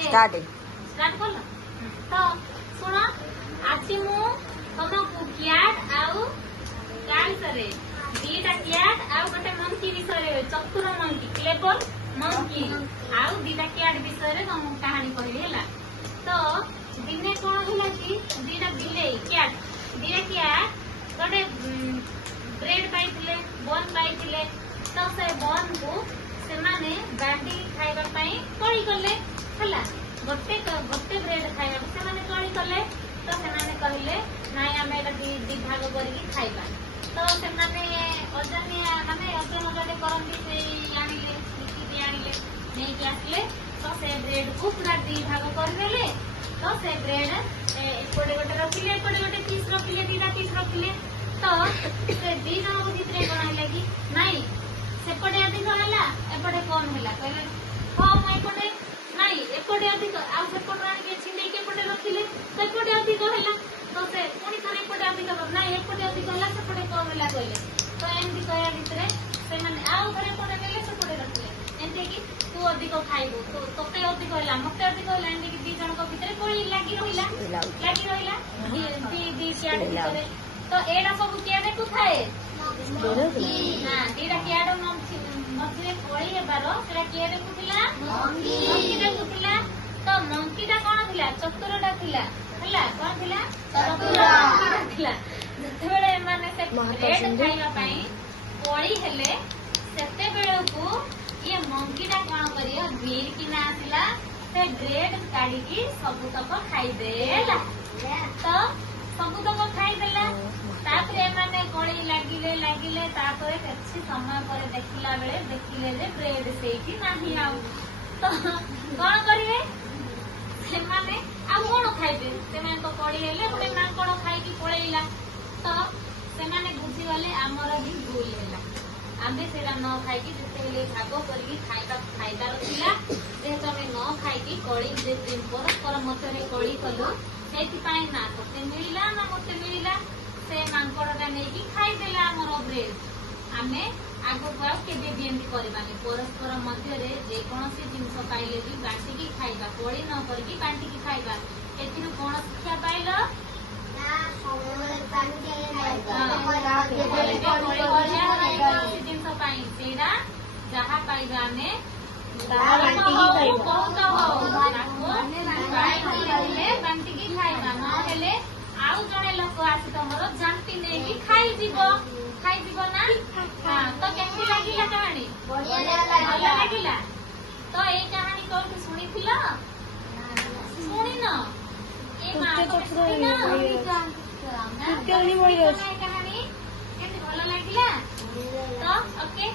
Start start कर तो सुन आज मु तुमको क्याट आउ का विषय दीटा क्याट आउ गोटे मंकी विषय चतुर मंकी क्लेवर मंकी आउ दीटा क्याट विषय तुमको कहानी कहली है। तो दिने कौन है कि दीटा बिलेई क्याट दीटा क्याट गोटे ब्रेड पाइथिले बन पाइथिले तो से बन को से माने बांडी खाइबा पई कळी करले हला गोटे गोटे ब्रेड खाइबा से माने कळी करले तो से माने कहले नाइ हमें एटा दी भाग करके खाइबा तो से माने अजानिया माने अजन अजन करंदी से आनिले निकी आनिले नहीं कि आसले तो से ब्रेड को पूरा दी भाग कर देले तो से ब्रेड एपटे गोटे रखिले एपटे गोटे पीस रखिले दीटा पीस रखिले तो से दी जन भितरे कोन हला कि नाइ सेपटे अधिक है एपटे कम है कहले हाँ मुझे एपटे नाई एपटे अधिक आउ सेपटे आगे छिंडे के एपटे रखिले सेपटे अधिक है तो से पुणी थरे एपटे अधिक नाई एपटे अधिक है सेपटे कम है कहले तो एमती कहया भितर से माने आउ थरे एपटे नेले सेपटे रखिले एमती कि तू अधिक खाइबो तो तोते अधिक है मते अधिक है एमती कि दी जन को भितर कोई लागी रहिला दी सियाड भितर तो एडा सब किया देखु थाए हां दीटा कियाडो मझे कोई हेबार सेटा किए देखुथिला मंकी देखुथिला तो मंकीटा कोन थिला चतुरटा थिला हला कोन थिला चतुरटा थिला जतेबेले माने से ब्रेड खाइबा पई कोळी हेले सेते बेलकू ये मंकीटा कोन करियो वीर किना आसिला से ब्रेड काढी की सब तक खाई देला तो सब तक खाई देला तापरे माने कोळी लागिले तापरे किछि समय पर देखिला बेले देखिले जे ब्रेड सेठी नाही आउ तो कोन करिवे से माने आ कोन खाइबे से माने तो कोळी हेले पुणे मान कोन खाइ की पळेइला तो से माने बुझी गले हमर ही भूल हैला आमे सेरा न खाइ की जतेले भागो करकी खाइबा फायदा रथिला जे तमे न खाइ की कोळी जे दिन पर मतरे कोळी कलो सेति पाई ना तो से मिलिला ना मते मिलिला से मांकड़टा नहीं खाई देला हमर ब्रेड आमे आगो पर केबे भी एमती करबानी परस्पर मध्य रे जे कोनोसी जिंस पाइले भी बांटी की खाइबा कोड़ी न करकी बांटी की खाइबा एथिनु कोन शिक्षा पाइलो ना सबले बांटी खाइबा जिंस पाई सेरा जहा पाइबा आमे बांटी की खाइबा न हेले आउ जने लोक आसी तमरो जानती नहीं कि खाई जीवो ना हां तो केमती लागिला कहानी भल लागिला तो ए कहानी कोठी सुनिथिला सुनी न ए मां कहानी केमती भल लागिला तो ओके